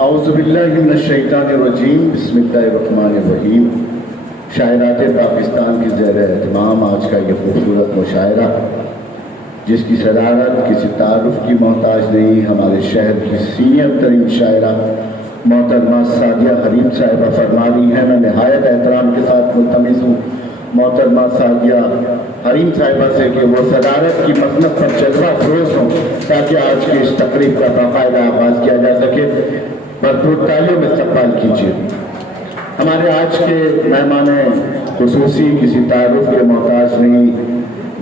اعوذ باللہ من الشیطان الرجیم، بسم اللہ الرحمن الرحیم۔ شاعرات پاکستان کی زیر اہتمام آج کا یہ خوبصورت مشاعرہ، جس کی صدارت کسی تعارف کی محتاج نہیں، ہمارے شہر کی سینئر ترین شاعرہ محترمہ سعدیہ حریم صاحبہ فرما رہی ہیں۔ میں نہایت احترام کے ساتھ ملتمس ہوں محترمہ سعدیہ حریم صاحبہ سے کہ وہ صدارت کی مسند پر جذبہ فروز ہوں تاکہ آج کی اس تقریب کا باقاعدہ آغاز کیا جا سکے۔ بھرپور تالیوں میں استقبال کیجیے۔ ہمارے آج کے مہمان خصوصی کسی تعارف کے محتاج نہیں،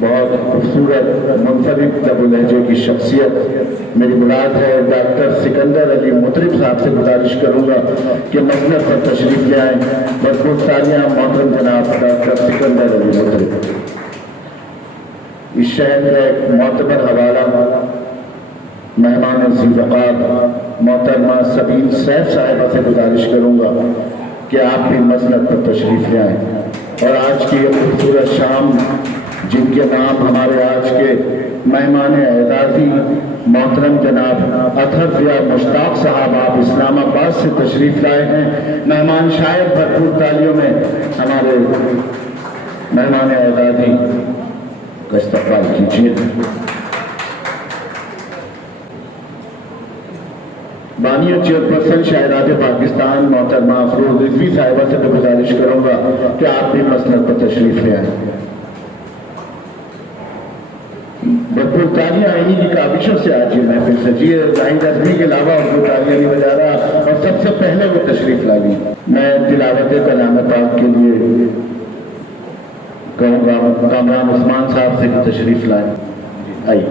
بہت خوبصورت منفرد طب لہجے کی شخصیت میری مراد ہے ڈاکٹر سکندر علی مطرب صاحب سے گزارش کروں گا کہ مسند پر تشریف لے آئیں۔ بھرپور تالیاں محترم جناب ڈاکٹر سکندر علی مطرب۔ اس شہر کا ایک معتبر حوالہ مہمان ذی وقار محترمہ سبین سیف صاحبہ سے گزارش کروں گا کہ آپ بھی مسند پر تشریف لے آئیں اور آج کی یہ خوبصورت شام جن کے نام ہمارے آج کے مہمان اعزازی محترم جناب اطہر ضیاء مشتاق صاحب آپ اسلام آباد سے تشریف لائے ہیں۔ مہمان شاعر بھرپور تالیوں میں ہمارے مہمان اعزازی کا استقبال کیجیے۔ بانیہ چیئرپرسن شاعرات پاکستان محترمہ افروز رضوی صاحبہ سے میں گزارش کروں گا کہ آپ بھی مسند پر تشریف لے آئیں۔ بھرپور تالیاں انہی کی کاوشوں سے آج یہ محفل سجی ہے۔ ظاہر ازمی کے علاوہ اردو تالیاں نہیں بجا رہا اور سب سے پہلے وہ تشریف لائی۔ میں تلاوت کلام پاک کے لیے کہوں گا کامران عثمان صاحب سے بھی تشریف لائیں۔ آئیے۔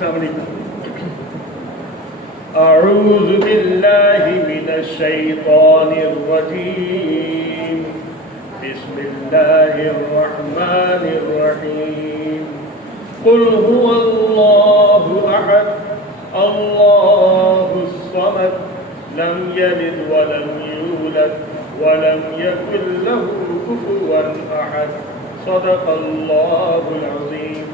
السلام علیکم۔ اعوذ باللہ من الشیطان الرجیم، بسم اللہ الرحمن الرحیم۔ قل هو اللہ احد اللہ الصمد لم یلد ولم یولد ولم یکن له کفوا احد، صدق اللہ العظیم۔